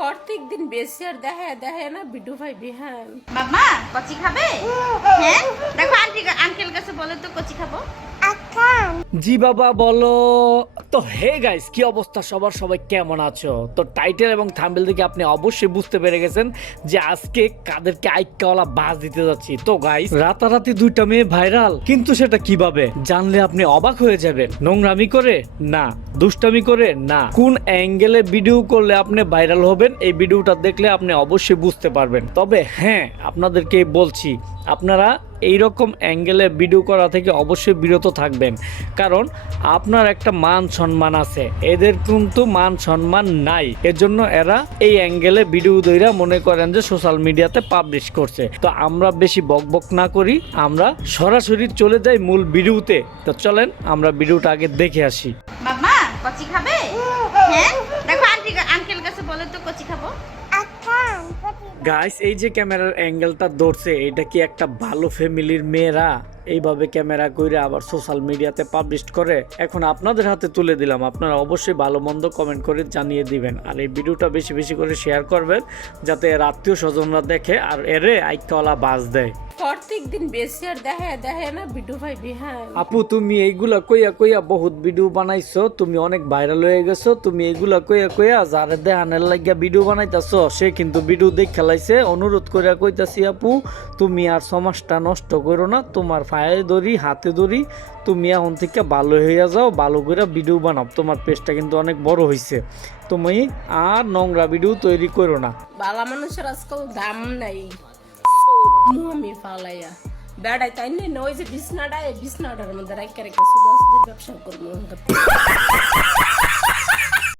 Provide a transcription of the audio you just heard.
প্রত্যেক দিন বেশি আর দেখে দেখে না বিডু ভাই বিহান মাম্মা কচি খাবে? হ্যাঁ দেখো আন্টি আঙ্কেল কাছে বলে তো কচি খাবো। জি বাবা বলো। তো হে গাইস, কি অবস্থা সবার, সবাই কেমন আছো? তো টাইটেল এবং থাম্বনেল থেকে আপনি অবশ্যই বুঝতে পেরে গেছেন যে আজকে কাদেরকে আইকাওয়ালা বাস দিতে যাচ্ছি। তো গাইস, রাতারাতি দুইটা মেয়ে ভাইরাল, কিন্তু সেটা কিভাবে জানলে আপনি অবাক হয়ে যাবেন। নোংরামি করে না, দুষ্টামি করে না, কোন অ্যাঙ্গেলে ভিডিও করলে আপনি ভাইরাল হবেন এই ভিডিওটা দেখলে আপনি অবশ্যই বুঝতে পারবেন। তবে হ্যাঁ, আপনাদেরকে বলছি আপনারা এইরকম অ্যাঙ্গেলে ভিডিও করা থেকে অবশ্যই বিরত থাকবেন, কারণ আপনার একটা মান সম্মান আছে, এদের কিন্তু মান সম্মান নাই। এজন্য এরা এই অ্যাঙ্গেলে ভিডিও দইরা মনে করেন যে সোশ্যাল মিডিয়াতে পাবলিশ করছে। তো আমরা বেশি বকবক না করি, আমরা সরাসরি চলে যাই মূল ভিডিওতে। তো চলেন আমরা ভিডিওটা আগে দেখে আসি। মাম্মা কচি খাবে? হ্যাঁ দেখো আন্টি আঙ্কেল কাছে বলে তো কচি খাবো। গাইস, এই যে ক্যামেরার অ্যাঙ্গেলটা ধরছে, এটা কি একটা ভালো ফ্যামিলির মেয়েরা এইভাবে ক্যামেরা করে আবার সোশ্যাল মিডিয়াতে পাবলিশ করে? এখন আপনাদের হাতে তুলে দিলাম, আপনারা অবশ্যই ভালো মন্দ কমেন্ট করে জানিয়ে দিবেন, আর এই ভিডিওটা বেশি বেশি করে শেয়ার করবেন যাতে এর আত্মীয় স্বজনরা দেখে আর এরে আইকাওয়ালা বাস দেয়। প্রত্যেক দিন বেশি আর দেখে দেখে না বিডু ভাই বিহান আপু, তুমি এইগুলা কইয়া কইয়া বহুত ভিডিও বানাইছো, তুমি অনেক ভাইরাল হয়ে গেছো। তুমি এইগুলা কইয়া কইয়া যারে দেহানের লাগিয়া ভিডিও বানাইতাছো সে কিন্তু ভিডিও দেখ খেলাইছে। অনুরোধ কইরা কইতাছি আপু, তুমি আর সমাজটা নষ্ট করো না, তোমার পায়ে ধরি হাতে ধরি, তুমি এখন থেকে ভালো হইয়া যাও, ভালো করে ভিডিও বানাও। তোমার পেজটা কিন্তু অনেক বড় হইছে, তুমি আর নোংরা ভিডিও তৈরি করো না। বালা মানুষের আজকাল দাম নাই। মুহামি ফালাইয়া বেড়াই তাই না, ওই যে বিছনাটার মধ্যে রাইকা রেখে শুধু ব্যবসা করবো।